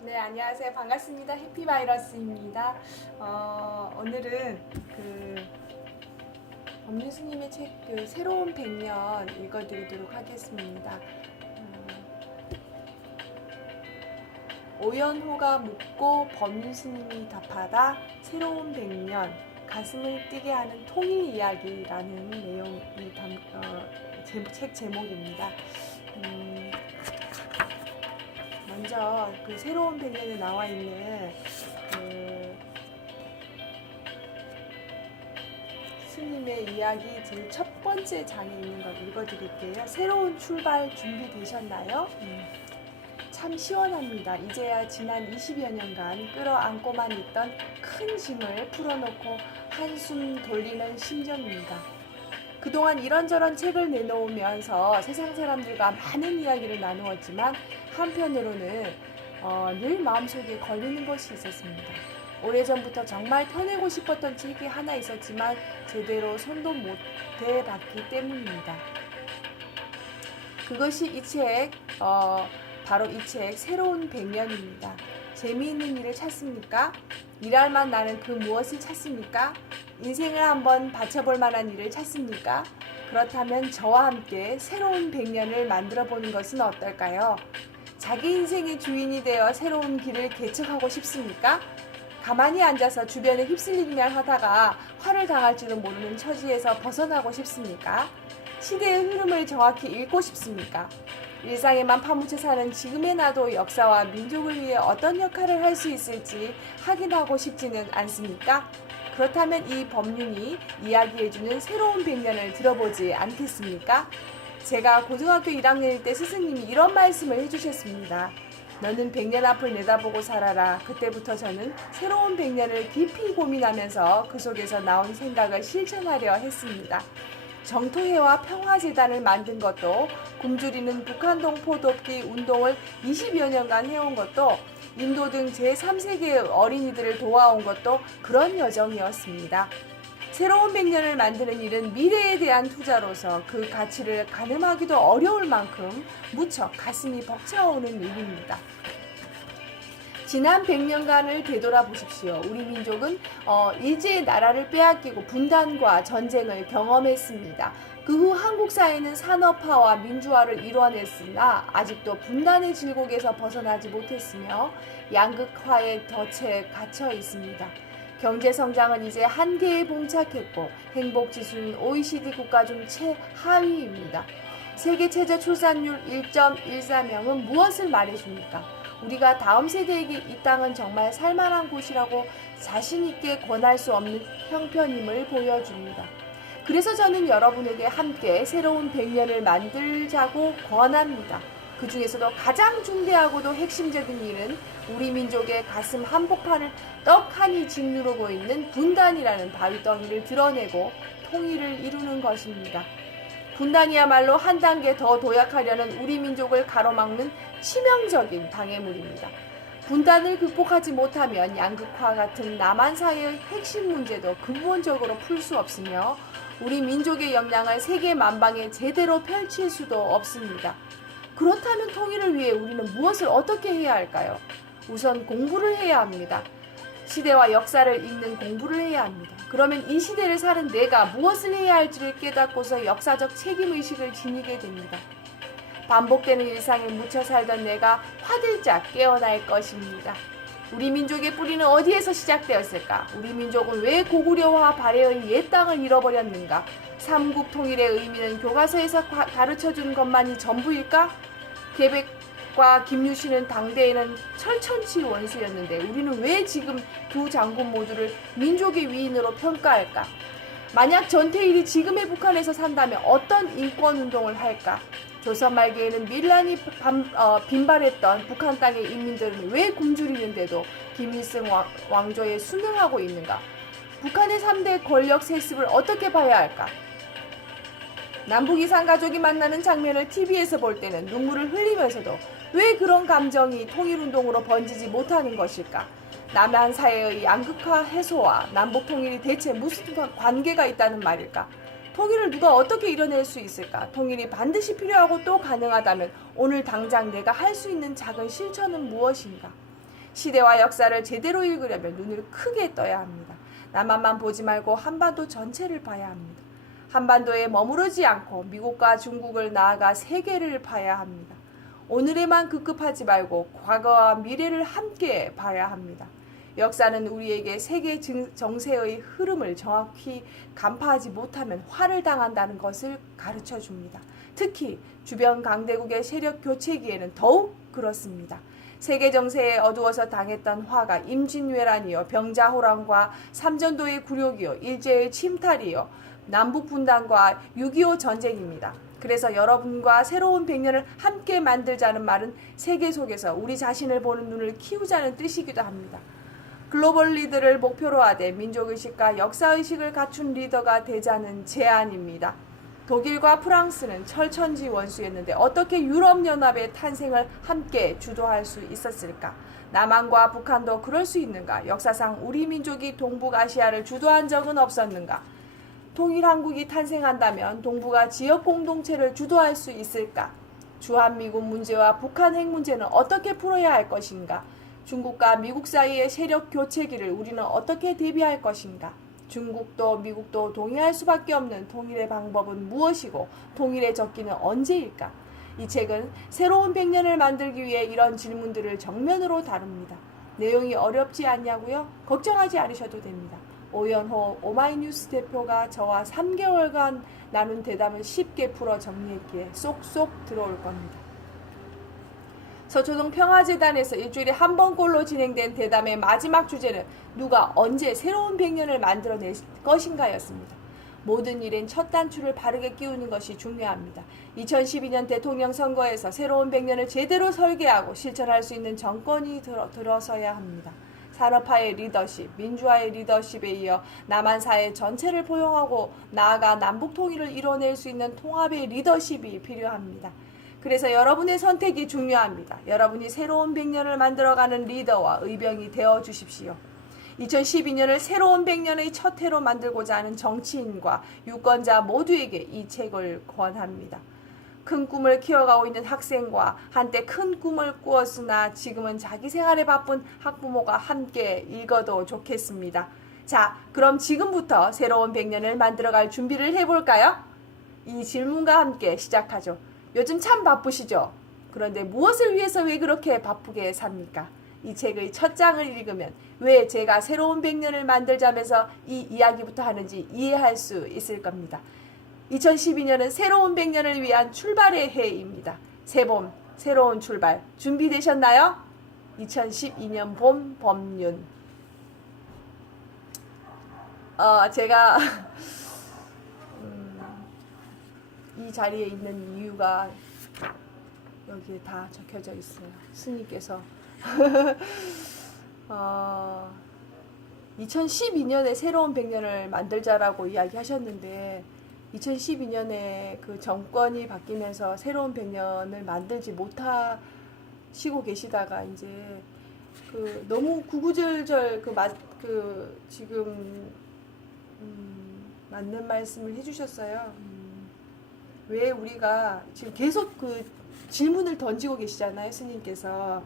네, 안녕하세요. 반갑습니다. 해피바이러스입니다. 오늘은 법륜 스님의 책 새로운 100년 읽어드리도록 하겠습니다. 오연호가 묻고 법륜 스님이 답하다 새로운 100년 가슴을 뛰게 하는 통일 이야기라는 내용이 책 제목입니다. 먼저 새로운 100년에 나와 있는 스님의 이야기 제일 첫 번째 장에 있는 걸 읽어드릴게요. 새로운 출발 준비되셨나요? 참 시원합니다. 이제야 지난 20여 년간 끌어안고만 있던 큰 짐을 풀어놓고 한숨 돌리는 심정입니다. 그동안 이런저런 책을 내놓으면서 세상 사람들과 많은 이야기를 나누었지만 한편으로는 늘 마음속에 걸리는 것이 있었습니다. 오래전부터 정말 펴내고 싶었던 책이 하나 있었지만 제대로 손도 못 대봤기 때문입니다. 그것이 이 책, 바로 이 책 새로운 100년입니다. 재미있는 일을 찾습니까? 일할 만 나는 그 무엇을 찾습니까? 인생을 한번 바쳐볼 만한 일을 찾습니까? 그렇다면 저와 함께 새로운 100년을 만들어 보는 것은 어떨까요? 자기 인생의 주인이 되어 새로운 길을 개척하고 싶습니까? 가만히 앉아서 주변에 휩쓸리기만 하다가 화를 당할지도 모르는 처지에서 벗어나고 싶습니까? 시대의 흐름을 정확히 읽고 싶습니까? 일상에만 파묻혀 사는 지금의 나도 역사와 민족을 위해 어떤 역할을 할 수 있을지 확인하고 싶지는 않습니까? 그렇다면 이 법륜이 이야기해주는 새로운 100년을 들어보지 않겠습니까? 제가 고등학교 1학년일 때 스승님이 이런 말씀을 해주셨습니다. 너는 100년 앞을 내다보고 살아라. 그때부터 저는 새로운 100년을 깊이 고민하면서 그 속에서 나온 생각을 실천하려 했습니다. 정토회와 평화재단을 만든 것도, 굶주리는 북한동 포도업기 운동을 20여 년간 해온 것도, 인도 등 제3세계의 어린이들을 도와온 것도 그런 여정이었습니다. 새로운 100년을 만드는 일은 미래에 대한 투자로서 그 가치를 가늠하기도 어려울 만큼 무척 가슴이 벅차오는 일입니다. 지난 100년간을 되돌아보십시오. 우리 민족은 일제의 나라를 빼앗기고 분단과 전쟁을 경험했습니다. 그 후 한국 사회는 산업화와 민주화를 이뤄냈으나 아직도 분단의 질곡에서 벗어나지 못했으며 양극화의 덫에 갇혀 있습니다. 경제성장은 이제 한계에 봉착했고 행복지수는 OECD 국가 중 최하위입니다. 세계 최저 출산율 1.14명은 무엇을 말해줍니까? 우리가 다음 세대에게 이 땅은 정말 살만한 곳이라고 자신있게 권할 수 없는 형편임을 보여줍니다. 그래서 저는 여러분에게 함께 새로운 100년을 만들자고 권합니다. 그 중에서도 가장 중대하고도 핵심적인 일은 우리 민족의 가슴 한복판을 떡하니 짓누르고 있는 분단이라는 바위덩이를 드러내고 통일을 이루는 것입니다. 분단이야말로 한 단계 더 도약하려는 우리 민족을 가로막는 치명적인 방해물입니다. 분단을 극복하지 못하면 양극화 같은 남한 사회의 핵심 문제도 근본적으로 풀 수 없으며 우리 민족의 역량을 세계 만방에 제대로 펼칠 수도 없습니다. 그렇다면 통일을 위해 우리는 무엇을 어떻게 해야 할까요? 우선 공부를 해야 합니다. 시대와 역사를 읽는 공부를 해야 합니다. 그러면 이 시대를 사는 내가 무엇을 해야 할지를 깨닫고서 역사적 책임의식을 지니게 됩니다. 반복되는 일상에 묻혀 살던 내가 화들짝 깨어날 것입니다. 우리 민족의 뿌리는 어디에서 시작되었을까? 우리 민족은 왜 고구려와 발해의 옛 땅을 잃어버렸는가? 삼국 통일의 의미는 교과서에서 가르쳐준 것만이 전부일까? 계백과 김유신은 당대에는 철천지 원수였는데 우리는 왜 지금 두 장군 모두를 민족의 위인으로 평가할까? 만약 전태일이 지금의 북한에서 산다면 어떤 인권운동을 할까? 조선 말기에는 밀란이 빈발했던 북한 땅의 인민들은 왜 굶주리는데도 김일성 왕조에 순응하고 있는가? 북한의 3대 권력 세습을 어떻게 봐야 할까? 남북 이산 가족이 만나는 장면을 TV에서 볼 때는 눈물을 흘리면서도 왜 그런 감정이 통일운동으로 번지지 못하는 것일까? 남한 사회의 양극화 해소와 남북 통일이 대체 무슨 관계가 있다는 말일까? 통일을 누가 어떻게 이뤄낼 수 있을까? 통일이 반드시 필요하고 또 가능하다면 오늘 당장 내가 할 수 있는 작은 실천은 무엇인가? 시대와 역사를 제대로 읽으려면 눈을 크게 떠야 합니다. 남한만 보지 말고 한반도 전체를 봐야 합니다. 한반도에 머무르지 않고 미국과 중국을 나아가 세계를 봐야 합니다. 오늘에만 급급하지 말고 과거와 미래를 함께 봐야 합니다. 역사는 우리에게 세계 정세의 흐름을 정확히 간파하지 못하면 화를 당한다는 것을 가르쳐 줍니다. 특히 주변 강대국의 세력 교체기에는 더욱 그렇습니다. 세계 정세에 어두워서 당했던 화가 임진왜란이요, 병자호란과 삼전도의 굴욕이요, 일제의 침탈이요, 남북 분단과 6.25 전쟁입니다. 그래서 여러분과 새로운 100년을 함께 만들자는 말은 세계 속에서 우리 자신을 보는 눈을 키우자는 뜻이기도 합니다. 글로벌 리더를 목표로 하되 민족의식과 역사의식을 갖춘 리더가 되자는 제안입니다. 독일과 프랑스는 철천지 원수였는데 어떻게 유럽연합의 탄생을 함께 주도할 수 있었을까? 남한과 북한도 그럴 수 있는가? 역사상 우리 민족이 동북아시아를 주도한 적은 없었는가? 통일한국이 탄생한다면 동북아 지역 공동체를 주도할 수 있을까? 주한미군 문제와 북한 핵 문제는 어떻게 풀어야 할 것인가? 중국과 미국 사이의 세력 교체기를 우리는 어떻게 대비할 것인가? 중국도 미국도 동의할 수밖에 없는 통일의 방법은 무엇이고 통일의 적기는 언제일까? 이 책은 새로운 100년을 만들기 위해 이런 질문들을 정면으로 다룹니다. 내용이 어렵지 않냐고요? 걱정하지 않으셔도 됩니다. 오연호 오마이뉴스 대표가 저와 3개월간 나눈 대담을 쉽게 풀어 정리했기에 쏙쏙 들어올 겁니다. 서초동 평화재단에서 일주일에 한 번꼴로 진행된 대담의 마지막 주제는 누가 언제 새로운 100년을 만들어낼 것인가였습니다. 모든 일엔 첫 단추를 바르게 끼우는 것이 중요합니다. 2012년 대통령 선거에서 새로운 100년을 제대로 설계하고 실천할 수 있는 정권이 들어서야 합니다. 산업화의 리더십, 민주화의 리더십에 이어 남한 사회 전체를 포용하고 나아가 남북 통일을 이뤄낼 수 있는 통합의 리더십이 필요합니다. 그래서 여러분의 선택이 중요합니다. 여러분이 새로운 100년을 만들어가는 리더와 의병이 되어 주십시오. 2012년을 새로운 100년의 첫 해로 만들고자 하는 정치인과 유권자 모두에게 이 책을 권합니다. 큰 꿈을 키워가고 있는 학생과 한때 큰 꿈을 꾸었으나 지금은 자기 생활에 바쁜 학부모가 함께 읽어도 좋겠습니다. 자, 그럼 지금부터 새로운 100년을 만들어갈 준비를 해볼까요? 이 질문과 함께 시작하죠. 요즘 참 바쁘시죠? 그런데 무엇을 위해서 왜 그렇게 바쁘게 삽니까? 이 책의 첫 장을 읽으면 왜 제가 새로운 100년을 만들자면서 이 이야기부터 하는지 이해할 수 있을 겁니다. 2012년은 새로운 100년을 위한 출발의 해입니다. 새봄, 새로운 출발 준비되셨나요? 2012년 봄 범윤. 제가 이 자리에 있는 이유가 여기에 다 적혀져 있어요. 스님께서 2012년에 새로운 100년을 만들자라고 이야기하셨는데 2012년에 그 정권이 바뀌면서 새로운 100년을 만들지 못하시고 계시다가 이제 그 너무 구구절절 지금 맞는 말씀을 해주셨어요. 왜 우리가 지금 계속 그 질문을 던지고 계시잖아요, 스님께서.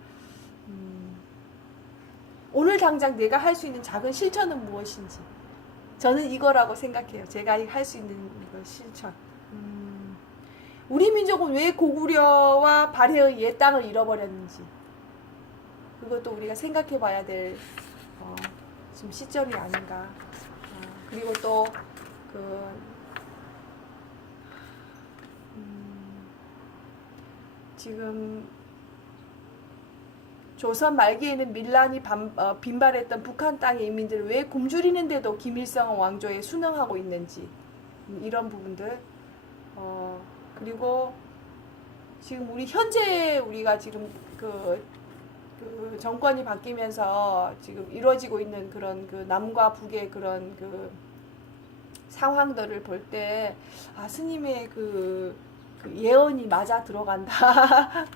오늘 당장 내가 할 수 있는 작은 실천은 무엇인지. 저는 이거라고 생각해요. 제가 할 수 있는 이거 실천. 우리 민족은 왜 고구려와 발해의 옛 땅을 잃어버렸는지. 그것도 우리가 생각해 봐야 될 지금 시점이 아닌가. 그리고 또 지금 조선 말기에는 밀란이 빈발했던 북한 땅의 인민들을 왜 굶주리는데도 김일성 왕조에 순응하고 있는지 이런 부분들 그리고 지금 우리 현재 우리가 지금 그 정권이 바뀌면서 지금 이루어지고 있는 그런 그 남과 북의 그런 그 상황들을 볼 때 스님의 그 예언이 맞아 들어간다.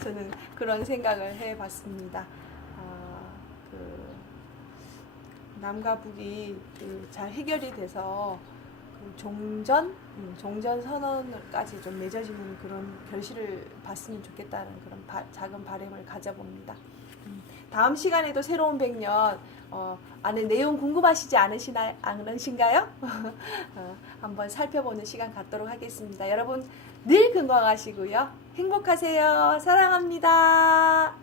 저는 그런 생각을 해봤습니다. 남과 북이 잘 해결이 돼서 종전 선언까지 좀 맺어지는 그런 결실을 봤으면 좋겠다는 그런 작은 바람을 가져봅니다. 다음 시간에도 새로운 100년 아는 내용 궁금하시지 않으신가요? 한번 살펴보는 시간 갖도록 하겠습니다. 여러분 늘 건강하시고요. 행복하세요. 사랑합니다.